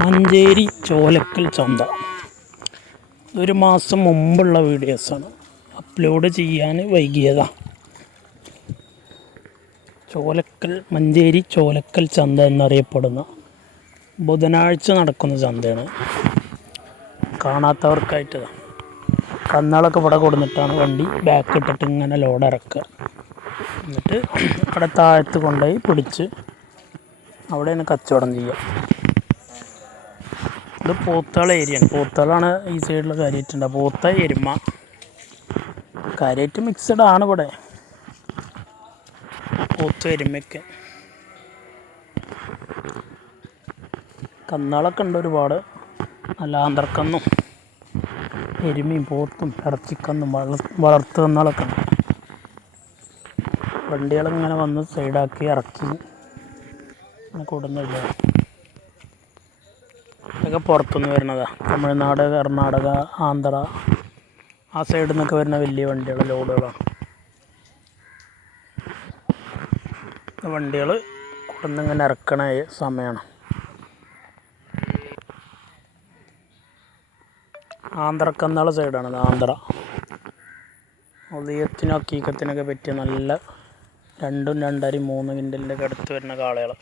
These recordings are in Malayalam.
മഞ്ചേരി ചോലക്കൽ ചന്ത. ഒരു മാസം മുമ്പുള്ള വീഡിയോസാണ്. അപ്ലോഡ് ചെയ്യാൻ വൈകിയതാണ് ചോലക്കൽ മഞ്ചേരി ചോലക്കൽ ചന്ത എന്നറിയപ്പെടുന്ന ബുധനാഴ്ച നടക്കുന്ന ചന്തയാണ്. കാണാത്തവർക്കായിട്ട് കന്നാളൊക്കെ ഇവിടെ കൊടുന്നിട്ടാണ് വണ്ടി ബാക്ക് ഇട്ടിട്ട് ഇങ്ങനെ ലോഡ് ഇറക്കുക. എന്നിട്ട് അവിടെ താഴത്ത് കൊണ്ടുപോയി പിടിച്ച് അവിടെയാണ് കച്ചവടം ചെയ്യുക. ഇത് പോത്താള ഏരിയയാണ് പോത്താളാണ് ഈ സൈഡിൽ കാര്യമായിട്ടുണ്ട് പോത്ത എരുമ കാര്യമായിട്ട് മിക്സഡ് ആണ് ഇവിടെ. പോത്ത് എരുമയൊക്കെ. കന്നാളൊക്കെ ഉണ്ട് ഒരുപാട്. നല്ല ആന്ധ്രക്കന്നും എരുമയും പോത്തും ഇറച്ചിക്കന്നും വളർ വളർത്തു കന്നാളൊക്കെ ഉണ്ട്. വണ്ടികളിങ്ങനെ വന്ന് സൈഡാക്കി ഇറക്കി. കൊടുന്നില്ല ഇതൊക്കെ പുറത്തുനിന്ന് വരുന്നതാ. തമിഴ്നാട് കർണാടക ആന്ധ്ര ആ സൈഡിൽ നിന്നൊക്കെ വരുന്ന വലിയ വണ്ടികൾ ലോഡുകളാണ്. വണ്ടികൾ കൊടുന്നിങ്ങനെ ഇറക്കണ സമയമാണ് ആന്ധ്രക്കന്നാള സൈഡാണ് ആന്ധ്ര. ഉദയത്തിനും അക്കീക്കത്തിനൊക്കെ പറ്റിയ നല്ല രണ്ടും രണ്ടരി മൂന്ന് കിൻഡലിന്റെ ഒക്കെ അടുത്ത് വരുന്ന കാളകൾ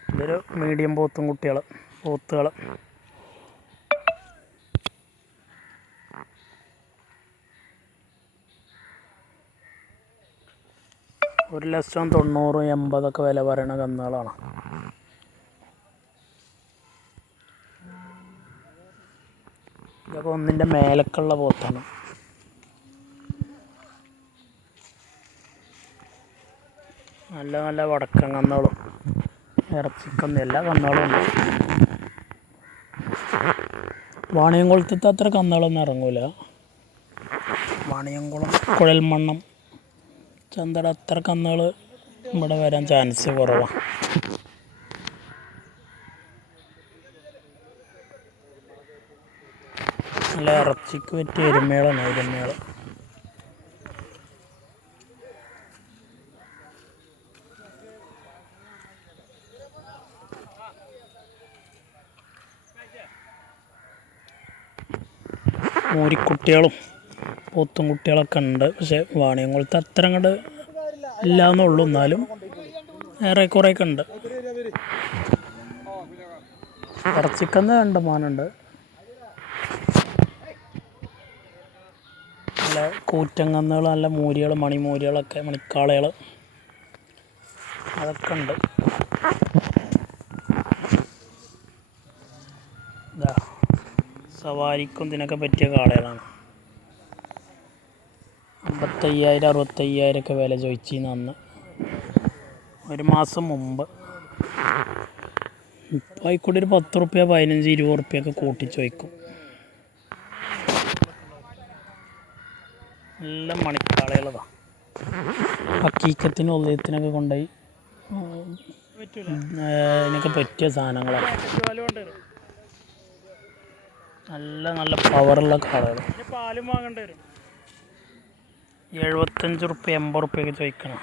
ഇതൊരു മീഡിയം പോത്തും കുട്ടികൾ പോത്തുകൾ. ഒരു ലക്ഷം തൊണ്ണൂറ് എൺപതൊക്കെ വില പറയണ കന്നുകളാണ്. ഇതൊക്കെ ഒന്നിന്റെ മേലക്കുള്ള പോത്താണ്. നല്ല നല്ല വടക്കൻ കന്നുകളും ഇറച്ചിക്കൊന്നും എല്ലാ കന്നുകളും ഉണ്ട്. വാണിയംകുളത്തത്തെ അത്ര കന്നുകളൊന്നും ഇറങ്ങൂല. വാണിയംകുളം. കുഴൽമണ്ണം. ചന്തട അത്ര കന്നുകൾ ഇവിടെ വരാൻ ചാൻസ് കുറവാണ് നല്ല ഇറച്ചിക്ക് പറ്റിയ എരുമേളാണ് എരുമേള മൂരിക്കുട്ടികളും പോത്തും കുട്ടികളൊക്കെ ഉണ്ട്. പക്ഷേ വാണിയംകുളത്ത് അത്ര അങ്ങോട്ട് ഇല്ല എന്നുള്ളൂ എന്നാലും ഏറെ കുറേയൊക്കെ ഉണ്ട്. ഇറച്ചിക്കന്ന് രണ്ട് മാനുണ്ട്. നല്ല കൂറ്റങ്ങന്നുകൾ നല്ല മൂരികൾ മണിമൂരികളൊക്കെ മണിക്കാളകൾ അതൊക്കെ ഉണ്ട് ഇതാ സവാരിക്കും ഇതിനൊക്കെ പറ്റിയ കാളകളാണ്. അമ്പത്തയ്യായിരം അറുപത്തയ്യായിരം ഒക്കെ വില ചോദിച്ചിരുന്നു അന്ന്. ഒരു മാസം മുമ്പ്. ഇപ്പം ആയിക്കോട്ടെ ഒരു പത്ത് റുപ്യ പതിനഞ്ച് ഇരുപത് റുപ്യൊക്കെ കൂട്ടി ചോദിക്കും. നല്ല മണിക്കാളകളതാണ് ഹക്കീക്കത്തിനും ഉദയത്തിനൊക്കെ കൊണ്ടുപോയി ഇതിനൊക്കെ പറ്റിയ സാധനങ്ങളാണ് നല്ല നല്ല പവറുള്ള കാളകൾ പാലും വാങ്ങേണ്ടി വരും. എഴുപത്തഞ്ച് റുപ്യ എൺപത് റുപ്യൊക്കെ ചോദിക്കണം